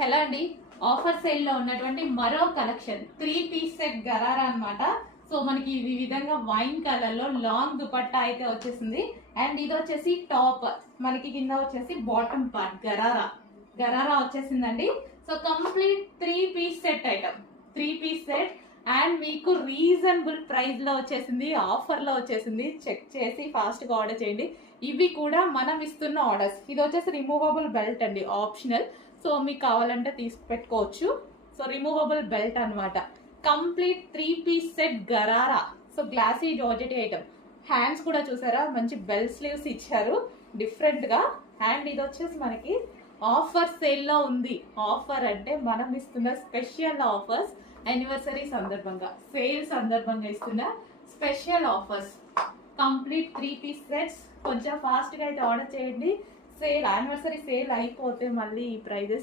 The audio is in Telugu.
హలో అండి, ఆఫర్ సేల్ లో ఉన్నటువంటి మరో కలెక్షన్ 3 పీస్ సెట్ గరారా అన్నమాట. సో మనకి ఈ విధంగా వైన్ కలర్ లో లాంగ్ దుపట్టా అయితే వచ్చేసింది. అండ్ ఇది వచ్చేసి టాప్, మనకి కింద వచ్చేసి బాటమ్ పార్ట్ గరారా గరారా వచ్చేసిందండి. So complete 3 piece set item, 3 piece set. And మీకు రీజనబుల్ ప్రైస్ లో వచ్చేసింది, ఆఫర్ లో వచ్చేసింది. చెక్ చేసి ఫాస్ట్ గా ఆర్డర్ చేయండి. ఇవి కూడా మనం ఇస్తున్న ఆర్డర్స్. ఇది వచ్చేసి రిమూవబుల్ బెల్ట్ అండి, ఆప్షనల్. సో మీకు కావాలంటే తీసి పెట్టుకోవచ్చు. సో రిమూవబుల్ బెల్ట్ అన్నమాట. Complete 3 piece set gharara. So glassy georgette item. Hands కూడా చూసారా, మంచి బెల్ స్లీవ్స్ ఇచ్చారు డిఫరెంట్ గా. అండ్ ఇది వచ్చేసి మనకి ఆఫర్ సేల్ లో ఉంది. ఆఫర్ అంటే మనం ఇస్తున్న స్పెషల్ ఆఫర్స్, యానివర్సరీ సందర్భంగా, సేల్ సందర్భంగా ఇస్తున్న special offers. Complete 3 piece sets. కొంచెం ఫాస్ట్ గా అయితే ఆర్డర్ చేయండి. సేల్, యానివర్సరీ సేల్ అయిపోతే మళ్ళీ ఈ ప్రైజెస్